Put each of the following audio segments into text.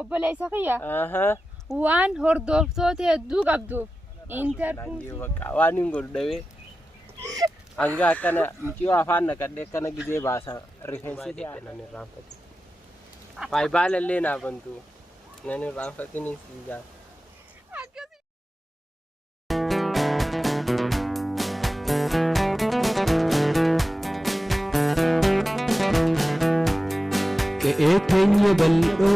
obboleessa kiyya waan hordoftoota hedduu qabduuf interview bakka waan hin godhawe anga akkana mitiyo afaan naqadhe akkana gidee baasa rifeensi nan raanfate faayibaalalee naa bantu nan raanfatini sigaa Keenya bal'oo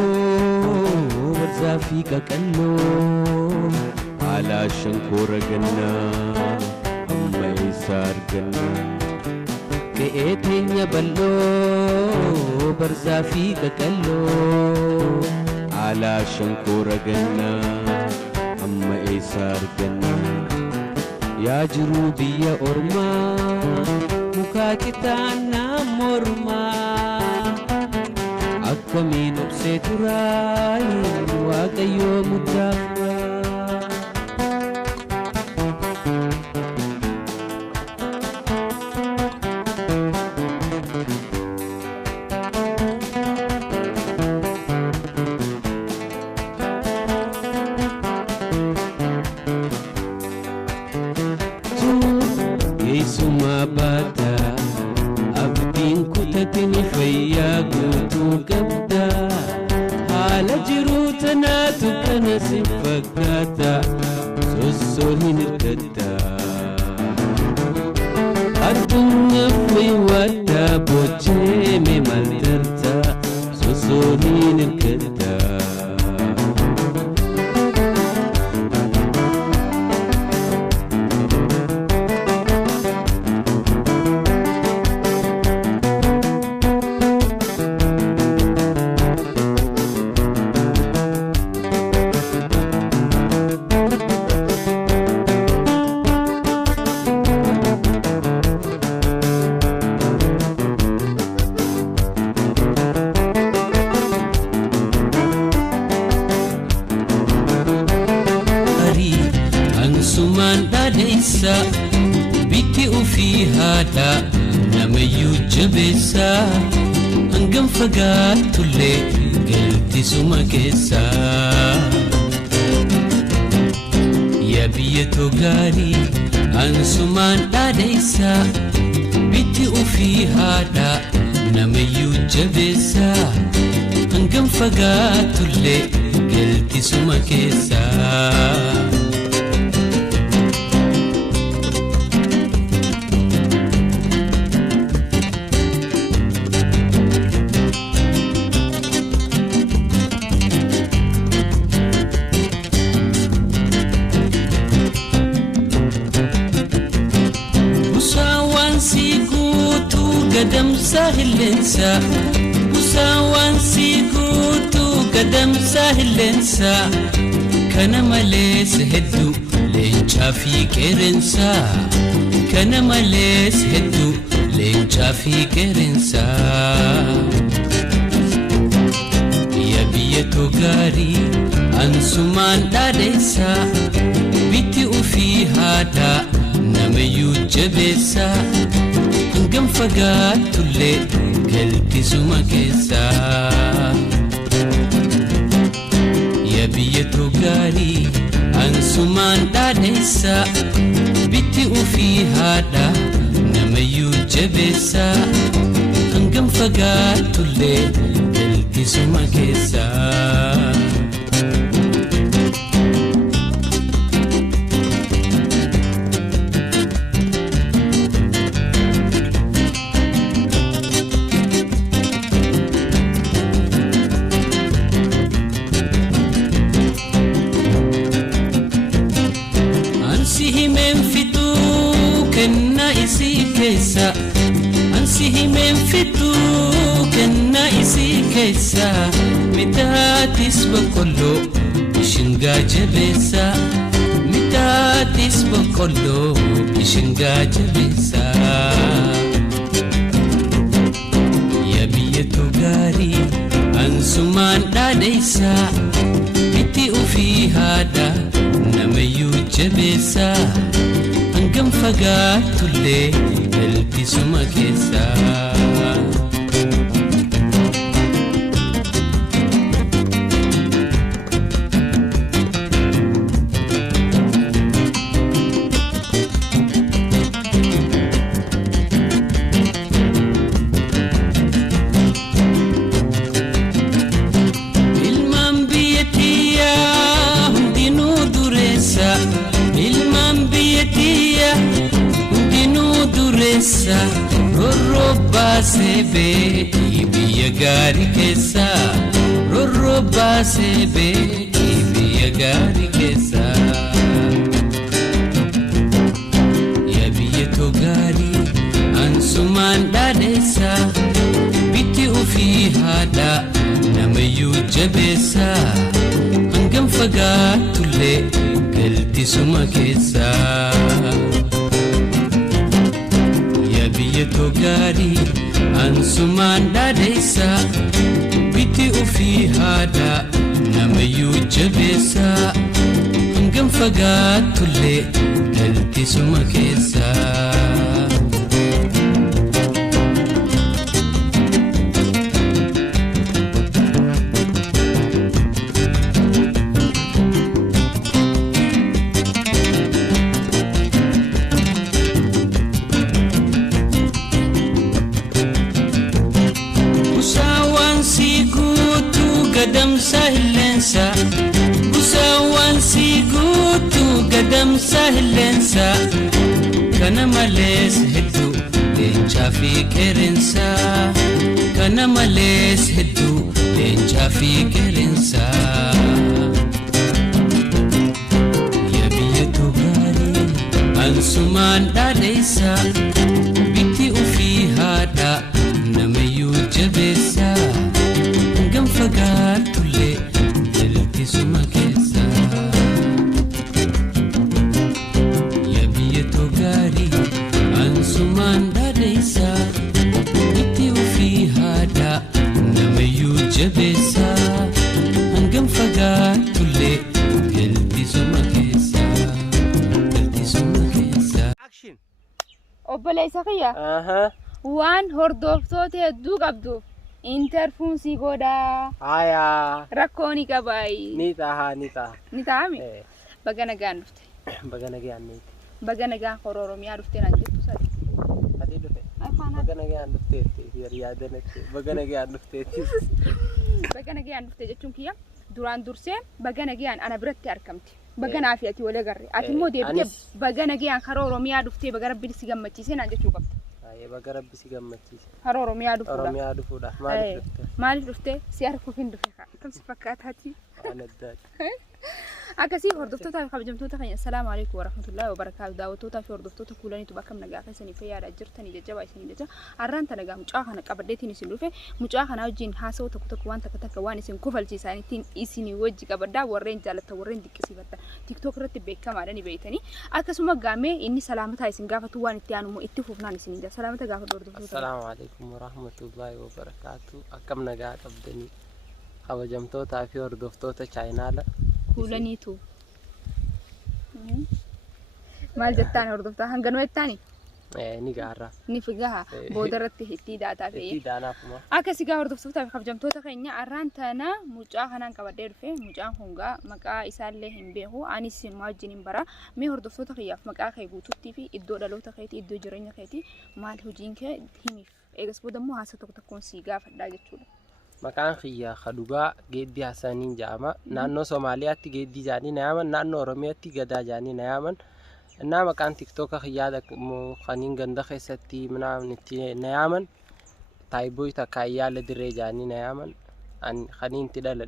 warzaafi qaqalloo haala shankoora gannaa amma isa argannaa. Keenya bal'oo warzaafi qaqalloo haala shankoora gannaa amma isa argannaa. Yaa jiru biyya ormaa mukaa kitaanaa mormaa. Kamiin obsee turaayi waaqayyoo muddaafaa. Yesumaa baataa abdiin kutatini fayyaa guutuu qabda. Haala jiruu tanaatu kana si fakkaata sossoo hin hirkatta. Addunyaaf waywaaddaa boocheeme maal darta sossoo hin hirkatta. Biti ufii haadha namayyuu jabeessa hangam fagaatullee galtisuma keessa. Yaa biyya too gaarii ansumaan dhaadheessa biti ufii haadha namayyuu jabeessa hangam fagaatullee galtisuma keessa. Gadamsa hillensa usawaan si guutu gadamsa hillensa kana malees hedduu leencaa fi qeerensa kana malees hedduu leencaa fi qeerensa. Yaa biyya too gaarii ansumaan dhaadheessa biti ufii haadha namayyuu jabeessa. Hangam fagaatullee galtisuma keessa. Yaa biyya too gaarii ansumaan dhaadheessa biti ufii haadha namayyuu jabeessa hangam fagaatullee galtisuma keessa. Ansi himeen fituu kenna isii keessa midhaatis boqqolloo ishingaa jabeessa midhaatis boqqolloo ishingaa jabeessa. Yaa biyya too gaarii ansumaan dhaadheessa biti ufii haadha namayyuu jabeessa hangam fagaatullee galtisuma keessa. jabeessa rorrobbaasee beekii biyya gaarii keessa rorrobbaasee beekii biyya gaarii keessa yaa biyya too gaarii ansumaan dhaadheessa bitti ofii haadha namayyuu jabeessa hangam fagaatullee galti suma keessa yaa biyya too gaarii ansumaan dhaadheessa bitti ofii haadha namayyuu jabeessa hangam fagaatullee galti suma keessa gadamsa hillensa busawan sigutu gadamsa hillensa kana males heddu leencha fi qerensa kana males heddu leencha fi qerensa ya biyya too gaarii ansumaan dhaadheessa bitti ofii haadha namayyuu jabeessa hangam fagaatullee galti suma keessa yaa biyya too gaarii ansumaan dhaadheessa bitti ofii haadha namayyuu jabeessa hangam fagaatullee galti suma keessa galti suma keessa. obboleessa kiyya waan hordoftoota hedduu qabduuf interfuun si godha haya rakkooni qabai ni taha mi bagana gaan dufte bagana gaan Oromiyaa dufte nan jettu sadi ati dufe bagana gaan dufte yaadanette bagana gaan dufte jechuun kiyya duraan dursee bagana gaan ana biratti argamti bagana fi ati wala garre ati immoo deebite bagana gaan Oromiyaa dufte bagara bilisi gammachiise nan jechuu qabta baga rabbi si gammachiise Oromiyaa dhufuudha maaliif dhufte si arkuuf hin dhufe kan si fakkaataati akkasii hordoftoota kabajamtoota keenya assalaamu alaykum warahmatullahi wabarakaatuh daawwattoota fi hordoftoota kuulaniitu bakka nagaa keessanii fayyaadhaa jirtanii jajjabaa isinii jecha har'aan tana gaa mucaa kana qabaddeetiin isin dhufe mucaa kana wajjin haasa'u tokko waan takka waan isin kufalchiisaniitiin isinii wajji qabaddaa warreen jaallattan warreen diqqisiifattan TikTok irratti beekamaadha ni beeytanii akkasuma gaamee inni salaamataa isin gaafatu waan itti aanumoo itti fufnaan isin jaa salaamata gaafadhu hordoftoota assalaamu alaykum warahmatullahi wabarakaatuh akkam nagaa qabdanii kabajamtoota fi hordoftoota chaayinaala kuulaniitu maal jettaan hordoftaa hanganuma jettaani ni gaara ni figaha boodarratti hitti daataa fe'ee akkasii gaa hordoftoota fi kabajamtoota keenya arraan tana mucaa kanaan qabadee dhufe mucaan kun gaa maqaa isaallee hin beeku anis wajjin hin bara mee hordoftoota kiyyaaf maqaa kee guutuutti fi iddoo dhaloota keetii iddoo jireenya keetii maal hojiin kee himiif eegas boodammoo haasa tokkoon sii gaafadhaa jechuudha. maqaan kiyya Khadugaa Geeddii Hassaniin jedhama naannoo Somaaliyaatti Geeddii jaanii naaman naannoo Oromiyaatti Gadaa jaanii naaman እና መቃን ቲክቶክ ኺያደ ኸኒን ገንደ ኸሰቲ ምናምን እቲ ነያመን ታይቦይ ተካያለ ድሬጃኒ ነያመን አን ኸኒን ትደለ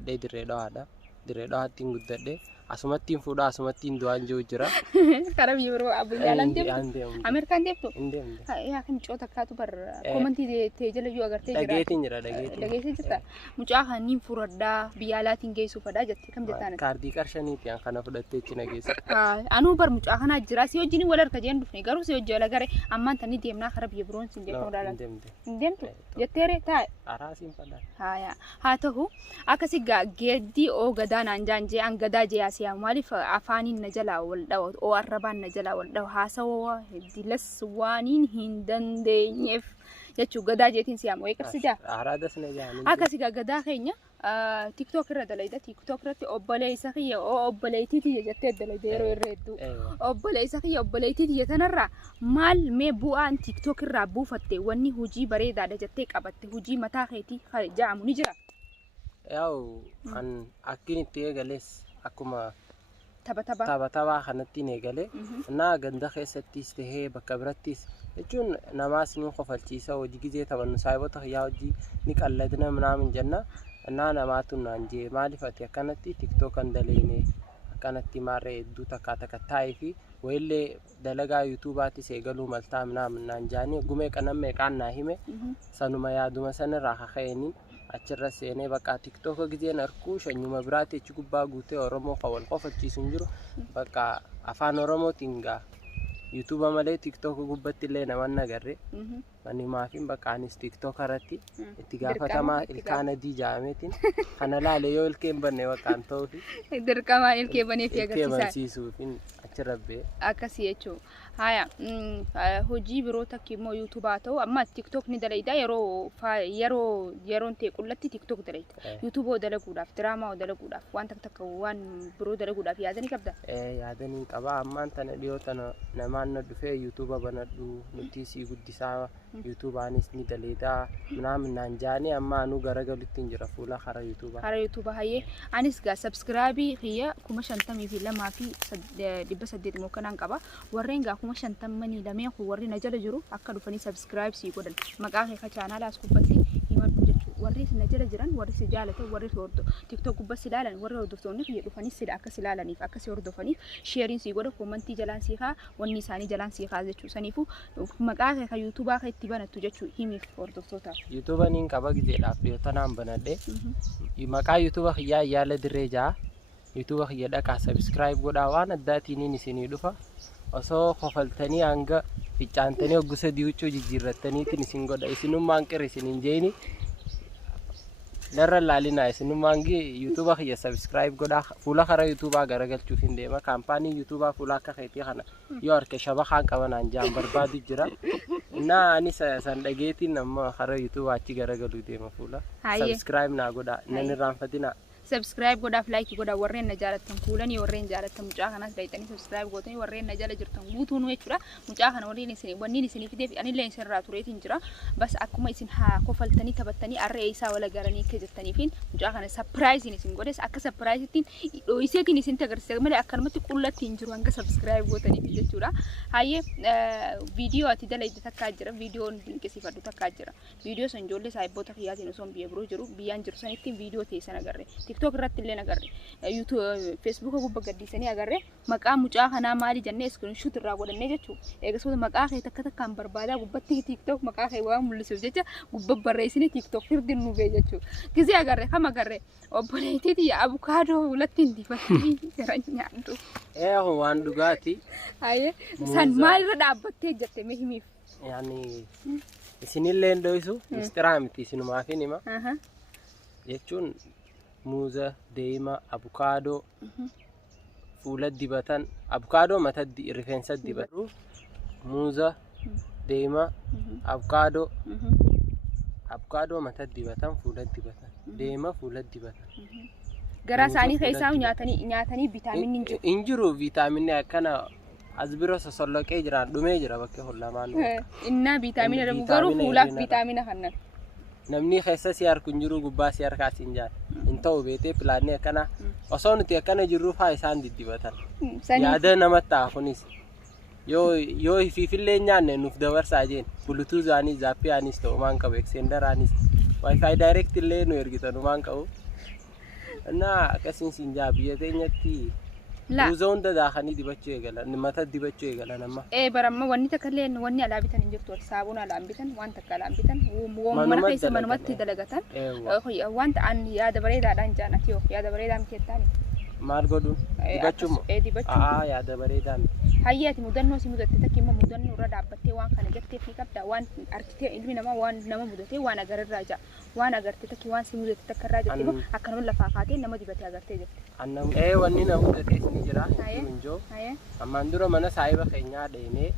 ድሬዳዋቲን ጉደደ አስመቲን ፉዳ አስመቲን ዱዋንጆ ጅራ ከረብ ይብሮ አቡያላን ደብ አሜሪካን ደብቶ ያ ከን ጮታ ካቱ በር ኮመንቲ ተጀለ ዩ አገርቴ ጅራ ደጌቲ ጅታ ሙጫ ኸኒን ፉረዳ ቢያላቲን ገይሱ ፈዳ ጀቲ ከም ጀታነ ካርዲ ቀርሸኒ ያን ከነ ፍለቴ ቺ ነጌስ አኑ በር ሙጫ ኸና ጅራ ሲዮጂኒ ወለር ከጀን ዱፍኔ ገሩ ሲዮጂ ለገረ አማን ተኒ ደምና ከረብ ይብሮን ሲንጀ ኮዳላ እንደምቱ ጀቴሬ ታይ አራሲን ፈዳ ሃያ ሃተሁ አከሲጋ ጌዲ ኦ ገዳና አንጃንጄ አንገዳ ጀያ ሲያ ማሊፍ አፋኒን ነጀላ ወልዳው ኦ አረባን ነጀላ ወልዳው ሃሰው ዲለስ ዋኒን ሂንደንዴኝፍ የቹ ገዳ ጀቲን ሲያም ወይ ቅርስጃ አራደስ ነጃኒ አከሲጋ ገዳ ኸኛ ቲክቶክ ረደለይዳ ቲክቶክ ረቲ ኦቦሌይ ሰኺየ ኦ ኦቦሌይቲቲ የጀተ ደለይ ደሮ ይረዱ ኦቦሌይ ሰኺየ ኦቦሌይቲቲ የተነራ ማል ሜ ቡአን ቲክቶክ ራ ቡፈቴ ወኒ ሁጂ በሬዳ ደጀተ ቀበቴ ሁጂ መታ ኸይቲ ጃሙኒ ጅራ ያው አን አኪን ተገለስ አኩማ taphatabaa kanatti ni galee na ganda keessattis tahee bakka birattis jechuun namaas ni qofalchiisa hojii gizee taphannu saayibota yaa hojii ni qalladna ምናምን jenna እና namaatu naan jee maaliif ati akkanatti TikTok kan daleene akkanatti maarree hedduu takka takkaataa fi wayillee dalagaa YouTubeaatti seegaluu maltaa ምናምን naan jaanii gumee qanan meeqaan naa hime sanuma yaaduma sanirraa kaka'een achirra seenee bakka TikTok gizeen arkuu shanyuma biraatti achi gubbaa guutee Oromoo qawwal qofalchiisu hin jiru bakka afaan Oromootiin gaa YouTube malee TikTok gubbatti illee naman nagarre mani maafiin bakka anis TikTok irratti itti gaafatamaa ilkaan adii jaameetiin kana laale yoo ilkeen banne bakka antoo fi dirqamaan ilkee banee fi agarsiisuufin achirra bee akkasii jechuun haya hojii biroo takki immoo YouTube haa ta'u amma TikTok ni dalayda yeroon ta'e qullatti TikTok dalayda YouTube dalaguudhaaf diraamaa dalaguudhaaf waan takka waan biroo dalaguudhaaf yaadanii qabda yaadanii qaba ammaan tana dhiyoo tana namaan na dhufee YouTube banadhu nuti si guddisaa YouTube anis ni dalayda ምናምን ናንጃኔ አማኑ ገረገሉትን jira fuula khara YouTube haye anis ga subscribe khiya kuma shantamii fi lama fi 800 mo kanan qaba warreen ga kuma shantamanii lameen ku warri na jala jiru akka dhufanii subscribe si godhan maqaa kee ka channel as kubbatti himadhu jechu warri na jala jiran warri si jaalatan warri hordo TikTok kubbatti ilaalan warri hordoftoonni khiya dhufanii sida akka ilaalaniif akka si hordofaniif sharing si godha commenti jalaan si khaa wanni isaanii jalaan si khaa jechu sanifu maqaa kee ka YouTube ka itti banatu jechu himiif hordoftoota YouTube nin qaba gizeedhaaf dhiyoo tanaan banadhe maqaa YouTube khiyyaa yaala dirree jaa YouTube khiyya dhaqaa subscribe godhaa waan addaatiin isinii dhufa osoo qofaltanii hanga ficaantanii oggusa diichuu jijjiirrattaniitiin isin godha isinummaan qirri isinin jeeni narra laalina isinummaan gi YouTube khiyya subscribe godhaa fuula khara YouTube garagalchuuf hin deema kaampaanii YouTube fuula akka keetii kana yoo harka shabakaan qabanaan jaan barbaadu jira na ani san dhageetiin amma khara YouTube achi garagalu deema fuula subscribe na godhaa nan irraanfatina subscribe godhaaf like godhaa warreen na jaalatan kuulanii warreen jaalatan mucaa kanas daytanii subscribe gootanii warreen na jala jirtan guutuun jechuudha mucaa kana warreen isin wanniin isin fideef anillee isin irraa tureetiin jira bas akkuma isin haa kofaltanii taphattanii arree isaa wala garanii akka jettaniifin mucaa kana surprise isin godhes akka surprise ittiin dho'iseetiin isin tagarsiisa malee akkanumatti qullattiin jiru hanga subscribe gootaniif jechuudha hayyee video ati dalayde takkaa jira videoon dinqisiifadhu takkaa jira video san ijoollee saayibboota kiyyaatiin osoo biyya biroo jiru biyyaan jiru sanittiin video teessan agarre TikTok irratti illee agarre YouTube Facebook gubba gaddisanii agarre maqaa mucaa kanaa maali jennee screenshot irraa godhannee jechuudha eegasuma maqaa kee takka takkaan barbaadaa gubbatti TikTok maqaa kee waan mul'isuuf jecha gubba barreessine TikTok firdin nu bee jechuudha gizee agarre kam agarre obboleettii abukaadoo hulattiin difattee jira nyaaddu waan dhugaati haye san maalirra dhaabbattee jette mee himiif yaani isinillee ndoisu mistiraamti isinumaafin hima jechuun muuza deema abukaadoo fuula dibatan abukaadoo mata rifeensa dibatu muuza deema abukaadoo mata dibatan fuula dibatan deema fuula dibatan garaa isaanii keessaa nyaatanii viitaaminii injiru viitaaminii akkana asbiro sosolloqee jiraan dhumee jira bakka hollamaan inna viitaaminii dhabu garuu fuulaaf viitaamina kannan namni keessa si harku jiru gubbaa si harkaa siin jaan intoo beetee pilaanee akkana osoo nuti akkana jirru faa isaan diddibatan yaada namatti taafunis yoo ifiifillee nyaanne nuuf dabarsaa jeen bulutuuzaanis zaappiyaanis ta'u maan qabu eksenderaanis wifi direct illee nu ergitanu maan qabu እና akkasiin siin jaa biyya teenyatti Muuzon dadaakanii dibachuu eegalan mata dibachuu eegalan amma baramma wanni takkalleen wanni alaabitan hin jirtu saabuun alaambitan waan takka alaambitan mana keessa manumatti dalagatan wanta an yaada bareedaadhaan jaanati yoo yaada bareedaa miteettaani maal godhuun dibachuun yaada bareedaa hayyaati mudannoo si mudatte takkimma mudannoo irra dhaabbattee waan kana jetteef ni qabda waan arkitee ilmi namaa waan nama mudatee waan agararraa jaa waan agarte takki waan si mudatte takka irraa jettee akkanuma lafaa kaatee nama dibatee agartee jette annam wanni nama mudatee ni jira injoo ammaan dura mana saahiba keenyaa dheenee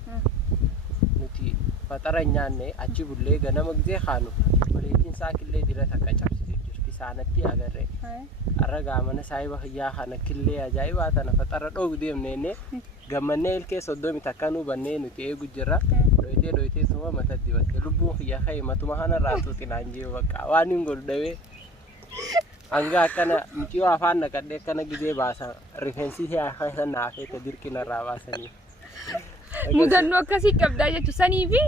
nuti faxara nyaanne achi bullee ganama gizee kaanu waliin saakillee dira takka cabsite jirti saanatti agarre arragaa mana saahiba kiyyaa kana killee ajaa'ibaa tana faxara dhoogu deemneenne gammannee ilkee soddomi takkanuu bannee nuti eegu jirra dhoyitee tuma mata dibatte lubbuun kiyyaa ka'e matuma kana raatuutiin anjee bakka waan hin godhu dhawee hanga akkana muciyoo afaan naqadhee akkana gizee baasa rifeensi keessa naafee ka dirqina irraa baasanii. Mudannoo akkasii qabdaa jechuun sanii fi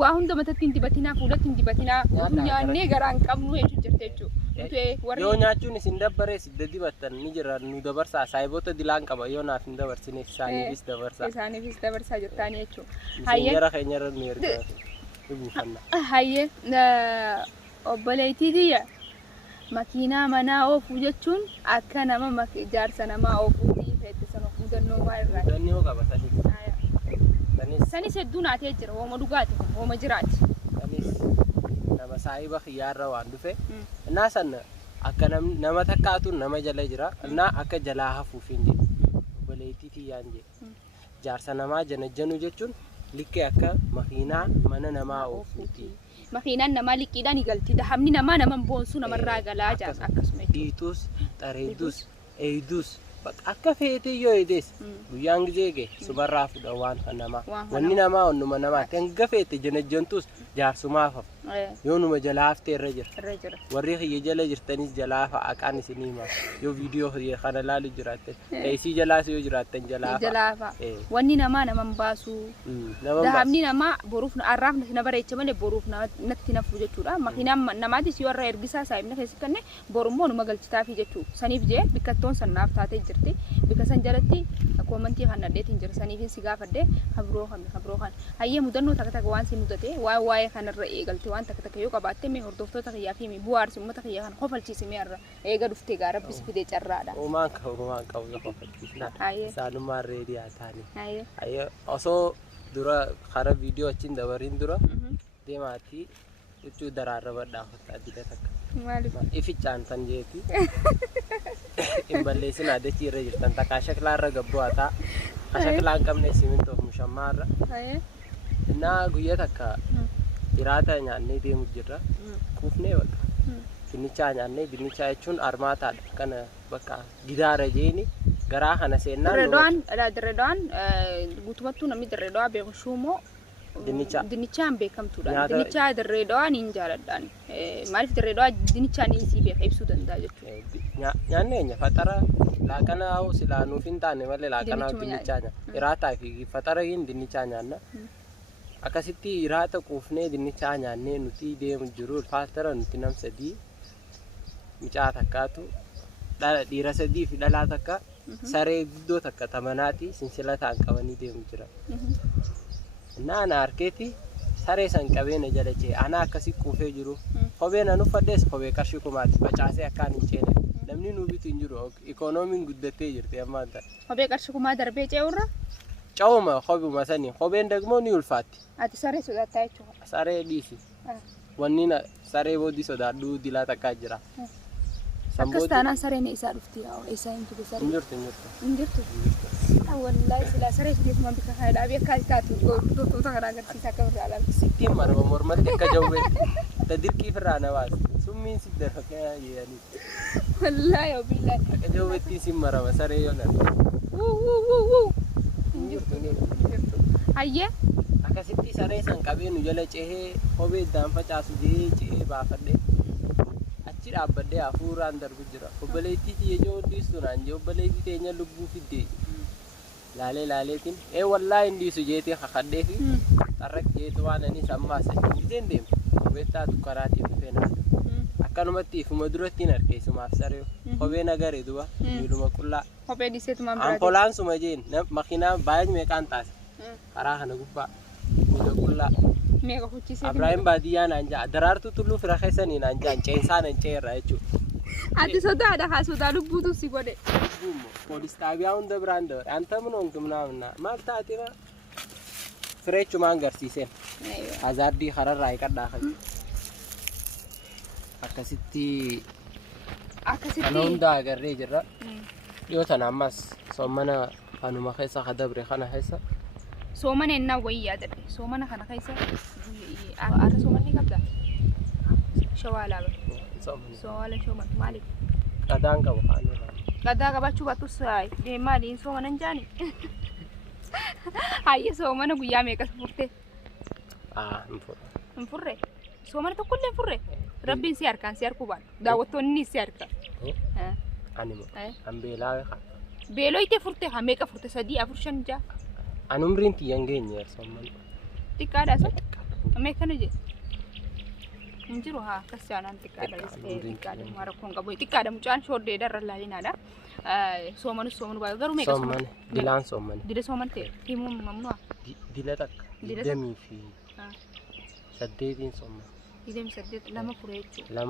waa hunda matatti hin dibatinaa fuulatti hin dibatinaa nyaannee garaa hin qabnu jechuun jirte jechuudha. Yoo nyaachuun isin dabbaree sidda dibattan ni jira nu dabarsaa saayibota dilaan qaba yoo naaf hin dabarsine isaaniifis dabarsaa. Isaaniifis dabarsaa jirtaanii jechuudha. Hayyee jara keenyarra nu ergaa buufanna. Hayyee obboleettii tiyya makiinaa manaa oofuu jechuun akka nama jaarsa namaa oofuutii feettisa mudannoo waa irraa. Mudannoo qaba sanii. Sanis hedduu naatee jira hooma dhugaati hooma jiraati. Sanis nama saayiba xiyyaarra waan dhufe innaa san akka nama takkaatu nama jala jira innaa akka jalaa hafuuf hin jedhu obboleettii tiyyaan jedhu jaarsa namaa janajjanu jechuun likkee akka makiinaa mana namaa oofuuti. Makiinaan namaa liqqiidhaan galti dahamni namaa naman boonsuu namarraa galaa jira akkasuma. Dhiituus xareedduus eeyduus akka feetee yoo eedes guyyaan gizee gee subarraa fudha waan kan namaa wanni namaa wannuma namaa hanga feete janajjantus jaarsumaaf yoo numa jalaa haftee irra jira warri xiyya jala jirtanis jalaa aqaan isinii himaa yoo viidiyoo kana laalu jiraatte eesii jalaas yoo jiraattan jalaa wanni namaa naman baasuu dahamni namaa boruuf arraaf na bareecha malee boruuf natti nafu jechuudha makiinaan namaatis yoo irra ergisaa saayibna keessatti kanne borummoo numa galchitaafi jechuudha saniif jee bikkattoon sannaaf taatee jirti bika san jalatti koomantii kan nadheetiin jira saniifin si gaafadhe habroo kan hayyee mudannoo takka waan si mudate waa'ee kanarra eegalte waan takka yoo qabaatte mee hordoftoota kiyyaa fi bu'aarsi uummata kiyyaa kan qofalchiise mee irra eega dhuftee gaa rabbisi fidee carraadha. Uumaan qabu yoo qofalchiisnaa isaanumaan reediyaa taanii. Hayyee osoo dura karaa viidiyoo achiin dabariin dura deemaatii huccuu daraarrabadhaa fakkaata adda takka. Maaliif? Ifichaan tan jeeti. Hin balleessin adeechi irra jirtan takka shaklaa irra gabboo hataa shaklaa hin qabne simintoof mushammaa irra. Innaa guyyaa takka jiraata nyaannee deemu jirra kuufnee bakka dinnichaa nyaannee dinnichaa jechuun armaataadha kana bakka gidaara jeeni garaa kana seennaan. Dirreedhaan guutumattuu namni dirreedhaa beeku shuumoo. Dinnichaan beekamtuudha. Dinnichaa dirreedhaan hin jaaladhaan. Maaliif dirreedhaa dinnichaan isii beeka ibsuu danda'a jechuudha. Nyaanneenya faxara laaqana silaa nuuf hin taane malee laaqana dinnichaa nyaanna. Iraataa fi faxara hin dinnichaa nyaanna. Akkasitti iraata quufnee dinnichaa nyaannee nuti deemu jiru faxara nuti nam sadii mucaa takkaatu dhiira sadii fi dhalaa takka saree guddoo takka tamanaati sinsilataan qabanii deemu jira. Naan arkeeti saree san qabeena jala jee ana akkasi quufee jiru kopheen anu fadhees kophee qarshii kumaati facaasee akkaan hin ceene namni nu bitu hin jiru ikoonomiin guddattee jirti amma anta kophee qarshii kumaa darbee ce'urra cawuma kophuma sanii kopheen dagmoo ni ulfaatti ati saree sodaattaa jechuudha saree dhiisi wanni saree boodii sodaadhuu dilaa takkaa jira akkas taanaan sareen isaa dhufti isaa hin tudu saree hin jirtu wallahi sila saree fideetuma bika haadhaa fi akka taatu gootota kana agarsiisa akka irraa laala sittiin marma mormatti akka jawweetti ta dirqii firraa na baase summiin si darfaqee yeeyanii wallahi obillahi akka jawweetti isin marama saree yoo nan hin jirtu hayyee akkasitti saree san qabee nu jala cehee kophee iddaan facaasu jee cehee baafadhee achi dhaabbadhee hafuuraan darbu jira obboleettii xiyyeejoo hundiistu naan jee obboleettii teenya lubbuu fiddee laaleetiin wallaahi hindiisu jeetee kakadhee fi xarraq jeetu waan ani sammaa sanyiin gizeen deemu beektaa tukkaraatiin dhufee naan akkanumatti ifuma duratti hin argeessumaaf saree kophee nagaree duba miiluma qullaa kophee dhiiseetumaan biraati ampoolaansuma jeen makiinaa baay'ee meeqaan taase karaa kana gubbaa miila qullaa meeqa huchisee Abrahaam baadiyyaa naan jaa daraartuu tulluu fira keessanii naan jaa ceensaa nan ceerra jechuudha. Ati sodaadha haa sodaa lubbuutu si godhe. Poolis xaabiyaa hunda biraan dabre anta mun onkumnaamna maal taate ma fireechumaan agarsiiseen hazaardii kararraa hiqadhaa kan akkasitti kana hunda agarree jirra dhiyoo tana ammas soomana kanuma keessa ka dabre kana keessa soomana ennaa wayii yaadadhe soomana kana keessa aara soomanni qabda shawaalaa bare soomala shooman maaliif qadaan qabu kaanirraa qadaa qabaachuu baattus deemaaliin soomanan jaani hayya soomana guyyaa meeqas furte hin furre hin furre soomana tokkollee hin furre Rabbiin si harkaan si harkuu baadhu. Daawwattoonni si harka. Animo. An beelaa ka. Beeloo itee furte haa meeqa furte 3 4 5 6. An umriin tiyyan geenye somman. Xiqqaadha sun. Meeqana je? Injiru haa kasyaanaan xiqqaadha. Xiqqaadha mara kun qabu. Xiqqaadha mucaan shooddee darra laalinaadha. Soomanus soomanu baay'ee garuu meeqa somman? Dilaan somman. Dile sooman ta'e himuun mamnu'a. Dila takka. Damii fi saddeetiin somman. Idem saddeet lama fure jechuudha.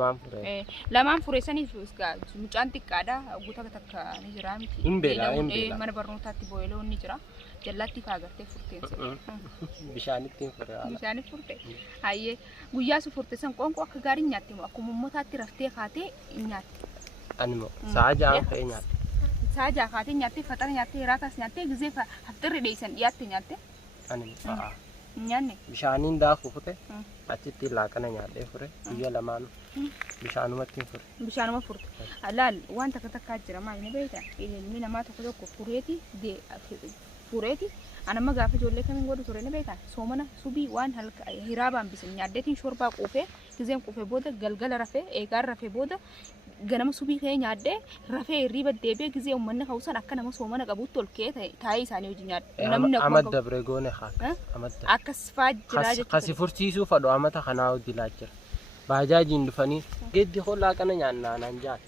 Lamaan fure saniif mucaan xiqqaadha guutaa takka ni jira miti. Hin beela. Mana barnootaatti boo'eloon ni jira. Jallaatti kaagartee furteen bishaanitti fure. Bishaanitti furte. Hayyee guyyaa su furte san qoonqoo akka gaarii nyaatte moo akkuma ummataatti raftee kaatee nyaatte. Animo sa'a ja'an ka'ee nyaatte. Sa'a ja'a kaatee nyaatte faxara nyaatte hiraatas nyaatte gizee haftarri dheessan dhiyaatte nyaatte. Animo nyaanne. Bishaaniin daakuu fute achitti laaqana nyaadhee fure guyyaa lamaan bishaanumatti fure. Bishaanuma furte. Laal waan takka takkaa jira maali ni beektaa? Ilmi namaa tokko tokko fureeti anamma gaafa ijoollee kamiin godhu ture ni beektaa? Soomana subii waan hiraabaan bisin nyaaddeetiin shorbaa quufee gizeen quufee booda galgala rafee eegaan rafee booda ganama subii kee nyaaddee rafee hirriba deebi'ee gizee uummanni ka'uusan akka nama soomana qabuutti ol kee taa'ee isaanii hojii nyaadde. Namni Amad dabre goone haa. Akkas fa'aa jira jechuudha. Kasi fursiisuu fadhu amata kanaa hojii laachira. Baajaajiin dhufanii geeddi hollaa kana nyaannaa naan jaan.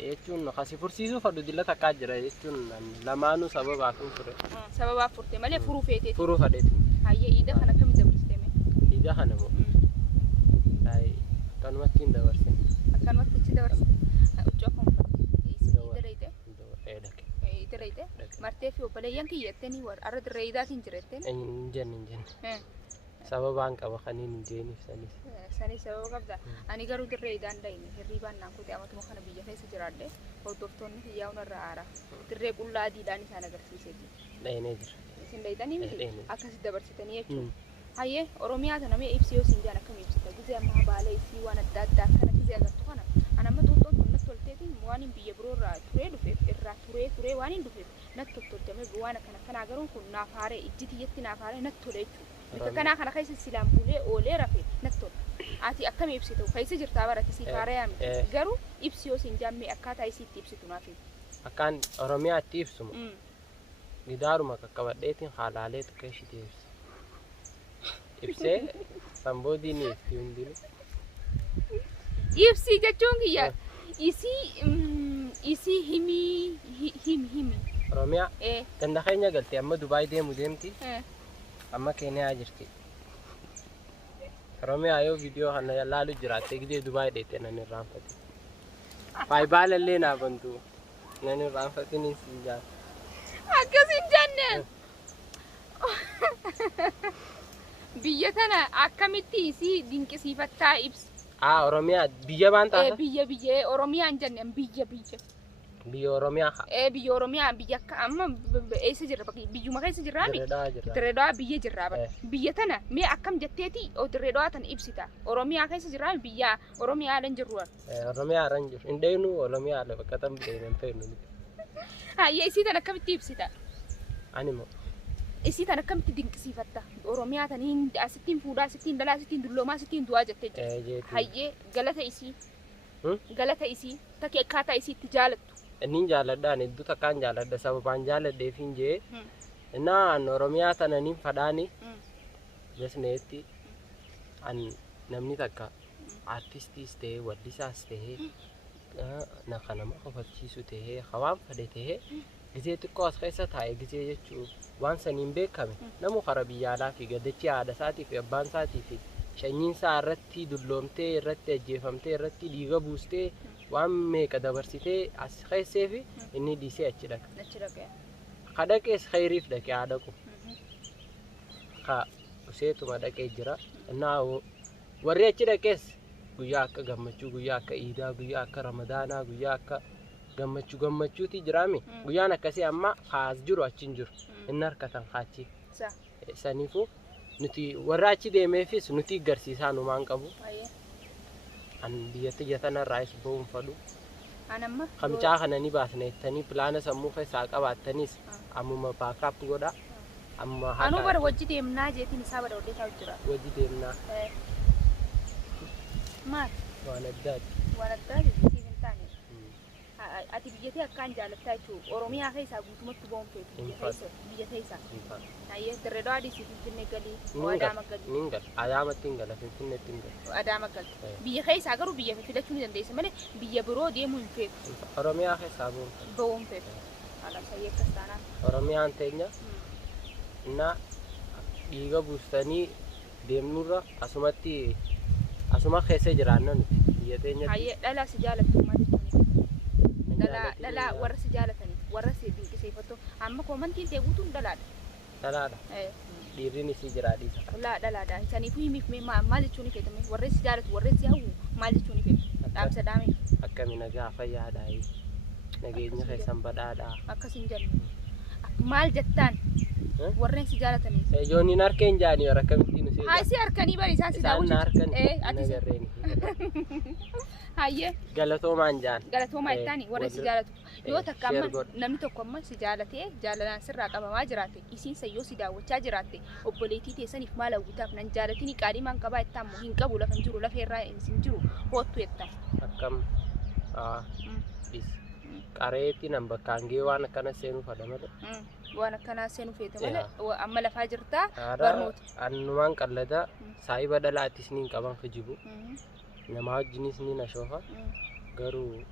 Jechuun kasi fursiisuu fadhu dila takkaa jira jechuun lamaanuu sababaa kun ture. Sababaa furte malee furuu feetee. Furuu fadheeti. Hayyee iida kana akkamitti dabarsitee mee? Iida kana moo? Akkanumatti hin dabarsine. Akkanumatti achi dabarsite. Uccoo kan dirreeyte. Martee fi obboleeyyan kiyyattanii warra dirreeydaatiin jiretten. Hin jenne. Sababaan qaba kaniin hin jeeniif sanis. Sanis sababa qabda. Ani garuu dirreeydaan dhayne hirriibaan naan kutee amatuma kana biyya keessa jiraadhe hordoftoonni hiyyaa'uun irraa aara. Dirree qullaa adiidhaan isaan agarsiisee jira. Dhaynee jira. Isin dhaytanii miti akkasitti dabarsitanii jechuudha. Hayyee Oromiyaa kana mee ibsi yoo siin jaan akkam ibsita? Gizee ammaa baala ibsii waan adda addaa akkana gizee agartu kana. Anamma xuuxxoon kun natti tolteetiin waan hin biyya biroo irraa turee waan hin dhufeef natti toltame waan akkana garuu kun naaf haaree ijji tiyyatti naaf haaree natti tole jechuudha. Bika kanaa kana keessa silaan bulee oolee rafee natti tola. Ati akkam ibsitu? Keessa jirtaa barate siif haaree yaami. Garuu ibsi yoo siin jaammee akkaataa isiitti ibsitu naaf himu. Akkaan Oromiyaatti ibsuma. Gidaaruma qaqqabadheetiin haalaalee xiqqee ishiti ibsa. Ibsee samboodii ni ibsi hundinuu. Ibsi jechuun kiyya isii himi. Oromiyaa ganda keenya galte amma Dubaay deemti. Amma Keeniyaa jirti. Oromiyaa yoo viidiyoo kana laalu jiraatte gidee Dubaay deettee nan irraanfate. Faayibaalallee naa bantu nan irraanfatini siin jaan. Akkasiin jenne. Biyya tana akkamitti isii dinqisiifattaa ibsi? Oromiyaa biyya baan taata? Biyya Oromiyaan jenne biyya. Biyya Oromiyaa haa? Biyya Oromiyaa biyya akka amma eessa jirra biyyuma keessa jirraami? Dirreedhaa biyya jirraa bara. Biyya tana mee akkam jetteeti dirreedhaa tana ibsita? Oromiyaa keessa jirraami biyya Oromiyaadhaan jirru. Oromiyaadhaan jiru. Hin deenu Oromiyaadha bakka tam deeman fe'nu. Hayyee isii tana akkamitti ibsita? Ani moo? Isii tana akkamitti dinqisiifatta? Oromiyaa taniin asittiin fuudhaa, asittiin dhalaa, asittiin dulloomaa, asittiin du'aa jettee jirti. Hayyee galata isii takki akkaataa isiitti jaalattu. Inni jaaladhaan hedduu takkaan jaaladha sababaan jaaladheef hin jee naan Oromiyaa tana niin fadhaani jasneetti namni takka artistiis ta'ee wallisaas ta'ee naka nama qofachiisu ta'ee hawaan fadhe ta'ee gizee xiqqoo as keessa taa'e gizee jechuu waan saniin beekame namu kara biyyaalaa fi gaddachi haadha isaatii fi abbaan isaatii fi shanyiin isaa irratti dulloomtee irratti ajjeefamtee irratti dhiiga buustee waan meeqa dabarsitee as keessee fi inni dhiisee achi dhaqa. Kadhaqees khayriif dhaqee haa dhaqu. Useetuma dhaqee jira. Warri achi dhaqees guyyaa akka gammachuu, guyyaa akka iidaa, guyyaa akka ramadaanaa, guyyaa akka gammachuuti jiraami. Guyyaan akkasii amma haas jiru achiin jiru. Inni harkatan haachi. Saniifuu nuti warra achi deemeefis nuti agarsiisaa numaan qabu. An biyyatti jatanarraa is bo'uun fadhu. Kamchaa kana ni baasne jettanii pilaana sammuu keessaa qabaattanis ammuma baakaap godha. Anuu bara wajji deemnaa jeetiin isaa bara odeessaa jira. Wajji deemnaa. Maal? waan addaati. Waan addaati siif hin taane. Ati biyya tee akkaan jaalattaa jechuudha. Oromiyaa keessaa guutumatti boonfeetu biyya keessaa. Ayyee dirree daadii siif Finfinnee galii. Adaama galii. Niin gal. Adaamatti hin gala Finfinneetti hin gala. Adaama galti. Biyya keessaa garuu biyya filachuu ni dandeessa malee biyya biroo deemuu hin feetu. Oromiyaa keessaa boonfeetu. Ala sayyee akkas taanaan. Oromiyaan teenya na dhiiga buustanii deemnurra asuma keessa jiraanna nuti biyya teenyatti. Ayyee dhalaa si jaalattu maal jechuudha? Dhalaa warra si jaalatanii warra si dinqisiifattu amma koomantiin ta'e guutuun dhalaadha. Dhalaadha. Dhiirri si jira dhiisa. Dhalaadha. Saniifuu himiif maal jechuun ni feetame warra si jaalatu warra si hawwu maal jechuun ni feetu dhaamsa dhaame. Akkami nagaa fayyaadhaa nageenya keessan badhaadhaa. Akkasiin jennu maal jettaan warreen si jaalatanii. Ijoolleen harkeen jaanii warra akkamittiin nu seetaa. Si harkanii bari isaan si daawwatu. Isaan harkan nagarreeni. Hayyee. Galatoomaan jaan. Galatoomaa ittaani warra si jaalatu. Yoo takka amma namni tokko amma si jaalatee jaalalaan sirraa qabamaa jiraate isiin sayyoo si daawwachaa jiraatte obboleettii teessaniif maal hawwitaaf nan jaalatini qaadhimaan qabaa jettaan moo hin qabu lafa hin jiru lafa irraa hin jiru hoottu jettaan. Akkam qareetti nan bakkaan gee waan akkana seenuu fada malee. Waan akkanaa seenuu feeta malee amma lafaa jirtaa barnoota. Annumaan qallada saayiba dhalaattis niin qaban fijibu. Nama wajjinis niin ashoofa garuu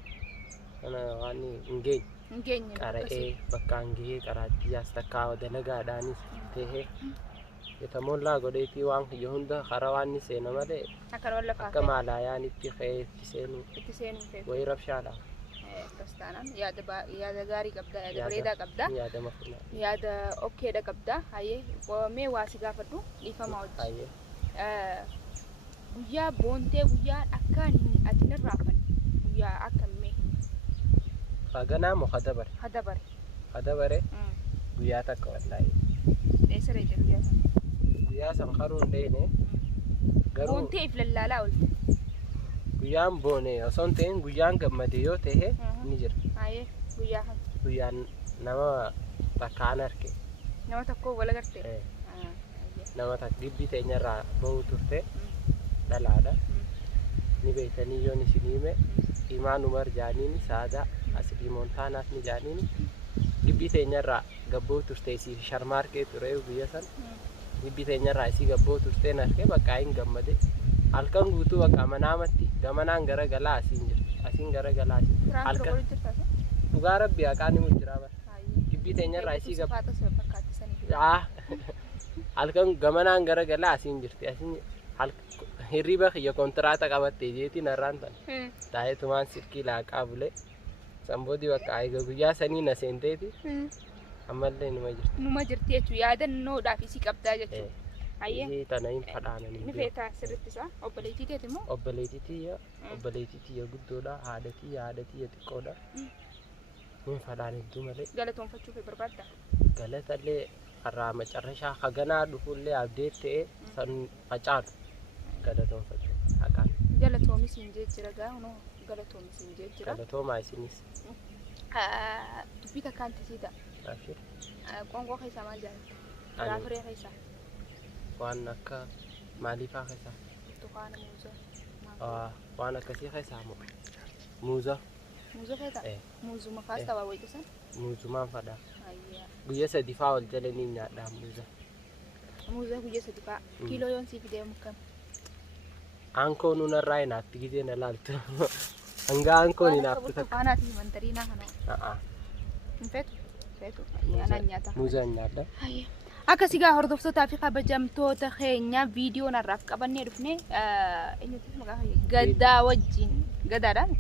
kana waan hin geenye. Qara'ee bakkaan gahee qaraattiyaas takkaa dalagaadhaanis tahee yetamollaa godheetii waan kiyya hunda karaa waan ni seena malee akka maalaayaan itti ka'ee itti seenuu wayii rabshaadha. Kastaanaan yaada gaarii qabda yaada bareedaa qabda yaada okkeedha qabda hayyee mee waa si gaafadhu dhiifamaa hojii guyyaa boontee guyyaa akkaan ati hin raafan guyyaa akkamii Faganaa moo hadabare? Hadabare guyyaa takka wallahi. Eessa reete guyyaa san? Guyyaa san haruun deene garuu boontee if lallaalaa oolte. Guyyaan boone osoo hin ta'in guyyaan gammade yoo ta'e ni jira. Hayyee guyyaa kan. Guyyaan nama takkaan arge. Nama tokko wal agartee. Nama takka gibbii teenyarraa bahuu turte dhalaadha. Ni beektanii yoo isin hime Imaan Umar jaaniin Saadaa asii Moontaanaas ni jaaniin gibbii teenyarraa gabboo turte isii sharmaarkee ture guyya san gibbii teenyarraa isii gabboo turte narkee bakka hin gammade halkan guutuu bakka manaamatti gamanaan gara galaa asiin gara galaa halkan dhugaa rabbi haqaan himu jira bara gibbii teenyarraa isii gabboo halkan gamanaan gara galaa asiin jirti asiin hirriba kiyya kontiraata qabattee jeetiin har'aan tan taayetumaan sirkii laaqaa bulee samboodii bakka eega guyyaa sanii na seenteeti ammallee numa jirti jechuudha yaadannoodhaaf isii qabdaa jechuudha. Hayyee tana hin fadhaananii ni feetaa sirriitti isaa obboleettii teeti moo obboleettii tiyya guddoodha haadha tiyya xiqqoodha hin fadhaan hedduu malee galatoonfachuu fi barbaadda galatallee har'aa macarrashaa haganaa dhufuullee abdee ta'e san facaalu galatoonfachuu haqaan galatoomis hin jira gaa'unoo galatoomis hin jira galatoomaa isinis dubbii takkaan tisiidha qoonqoo keessaa maal jaalatta raafiree keessaa waan akka maaliifaa keessaa burtukaana muuza waan akkasii keessaa muuza keessaa muuzuma faastaa waa wayitisan muuzumaan fadhaa guyya sadi faa ol jalanii nyaadhaa muuza guyya sadi faa kiiloo yoon sii fidee mukkam aankoo nunarraa hinaatti gizee na laaltu hanga aankoon hinaaftu takka burtukaanaati mandariinaa kanoo hin feetu anaan nyaata muuza nyaadha. Akkasii gaa hordoftootaa fi kabajamtoota keenya viidiyoon har'aaf qabannee dhufne gadaa wajjin gadaadhaan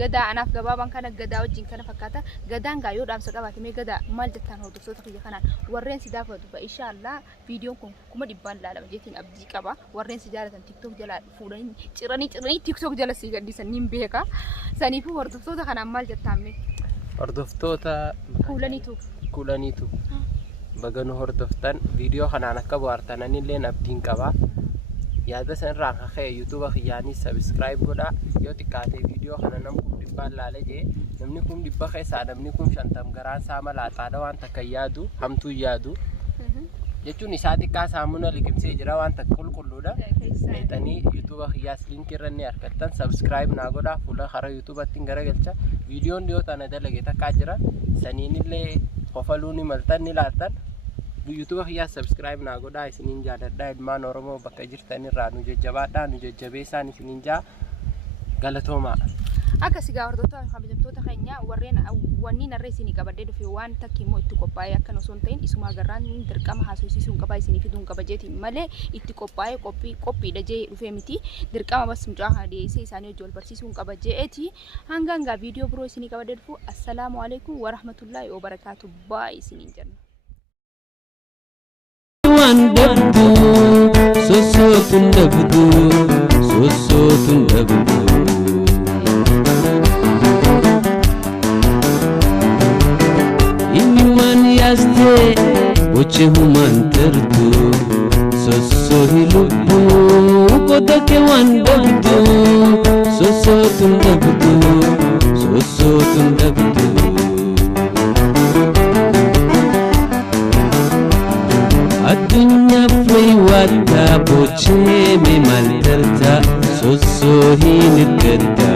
gadaa anaaf gabaabaan kana gadaa wajjin kana fakkaata gadaan gaa yoo dhaamsa qabaatamee gadaa maal jettaan hordoftoota kiyya kanaan warreen si daafatu inshaallah viidiyoon kun 100 ilaalama jeetiin abdii qaba warreen si jaalatan tiktok jalaa fuudhanii ciranii tiktok jala si gadhiisan niin beeka saniifuu hordoftoota kanaan maal jettaame hordoftoota kuulaniitu baganu hordoftan viidiyoo kanaan akka bohaartan illee abdiin qaba yaada sanirraa ka'ee yuutuuba kiyyaanii sabiskiraayib godhaa yoo xiqqaatee viidiyoo kana namni 100 ilaale jee namni 100 keessaa namni 50 garaan isaa malaaxaadha waan takka yaadu hamtuu yaadu jechuun isaa xiqqaa saamuna liqimsee jira waan takka qulqulluudha. Meexanii YouTube xiyyaas linkii irra ni argattan subscribe naa godhaa fuula hara YouTube ittiin garagalcha viidiyoon dhiyoo tana dalage takkaa jira saniinillee qofaluu ni maltan ni laattan YouTube xiyyaas subscribe naa godhaa isiniin jaaladhaa ilmaan Oromoo bakka jirtanirraa nu jajjabaadhaa nu jajjabeessaan isiniin jaa galatoomaa. Akkasii hordoftoota kabajamtoota keenya warreen wanni narree isinii qabadee dhufe waan takki immoo itti qophaa'ee akka osoo hin ta'in isuma agarraan dirqama haasofsiisuun qabaa isinii fiduun qabajeetiin malee itti qophaa'ee qophiidha jee dhufee miti dirqama bas mucaa kana dhiyeessee isaanii hojii wal barsiisuun qabajeeti hanga viidiyoo biroo isinii qabadee dhufu assalaamu alaikum wa rahmatullahi wa barakaatu baay isiniin jenna. Oche human tertu soso hilubu kota ke wandabdu soso tundabdu adunya free wata boche me malterta soso hinirgada